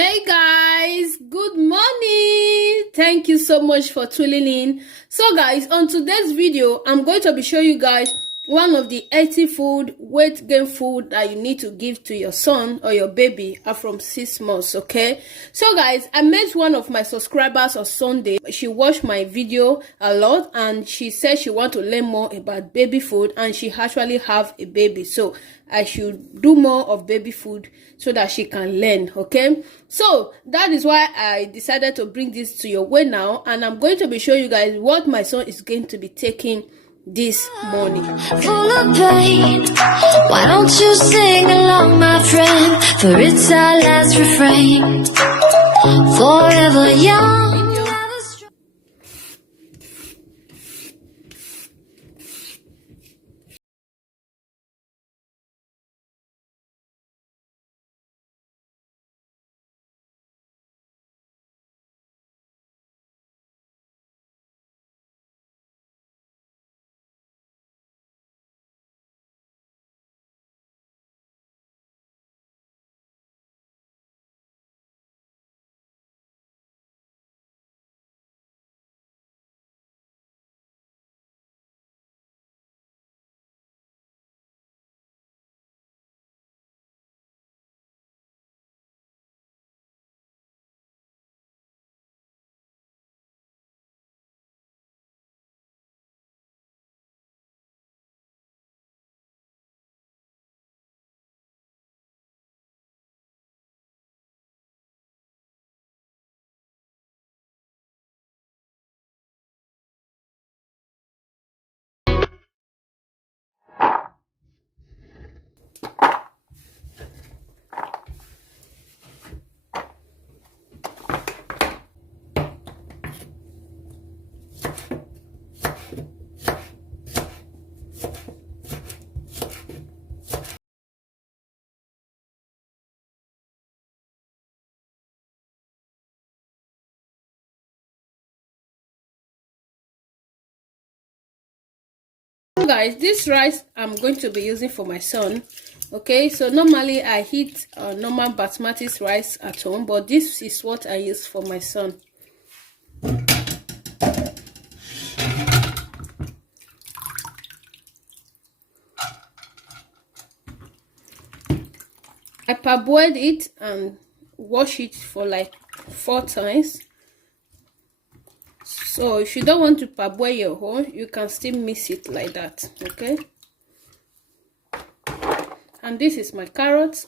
Hey guys, good morning. Thank you so much for tuning in. So guys, on today's video, I'm going to be showing you guys one of the healthy food, weight gain food that you need to give to your son or your baby from 6 months, okay? So guys, I met one of my subscribers on Sunday. She watched my video a lot and she said she want to learn more about baby food, and she actually have a baby. So I should do more of baby food so that she can learn, okay? So that is why I decided to bring this to your way now, and I'm going to be showing you guys what my son is going to be taking this morning. Full of pain, why don't you sing along, my friend? For it's our last refrain. Forever young. Guys, this rice I'm going to be using for my son, okay? So normally I eat normal basmati rice at home, but this is what I use for my son. I parboiled it and wash it for like 4 times. So if you don't want to parboil your own, you can still mix it like that, okay? And this is my carrots.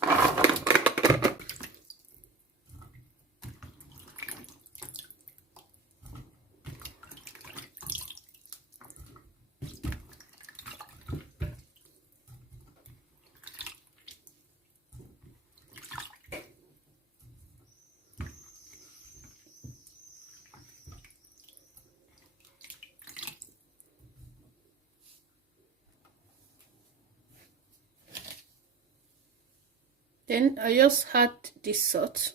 Then I just add this salt.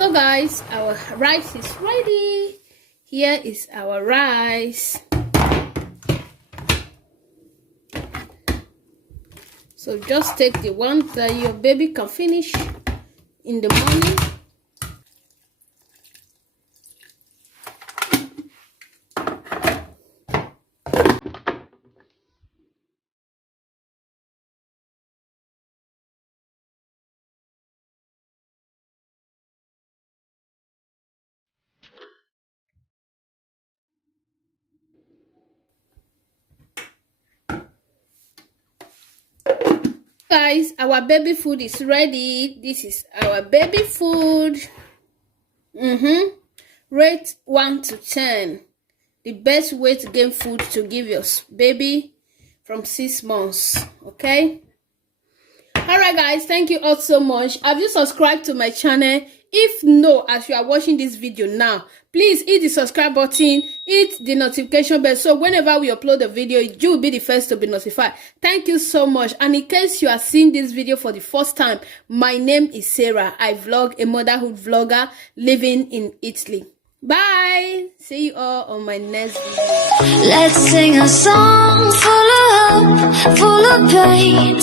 So guys, our rice is ready. Here is our rice. So just take the one that your baby can finish in the morning. Guys, our baby food is ready. This is our baby food. Rate 1 to 10. The best weight gain food to give your baby from 6 months, okay? Alright guys, thank you all so much. Have you subscribed to my channel? If no, as you are watching this video now, please hit the subscribe button, hit the notification bell, so whenever we upload a video, you will be the first to be notified. Thank you so much. And in case you are seeing this video for the first time, my name is Sarah. I vlog, a motherhood vlogger living in Italy. Bye. See you all on my next video. Let's sing a song full of hope, full of pain.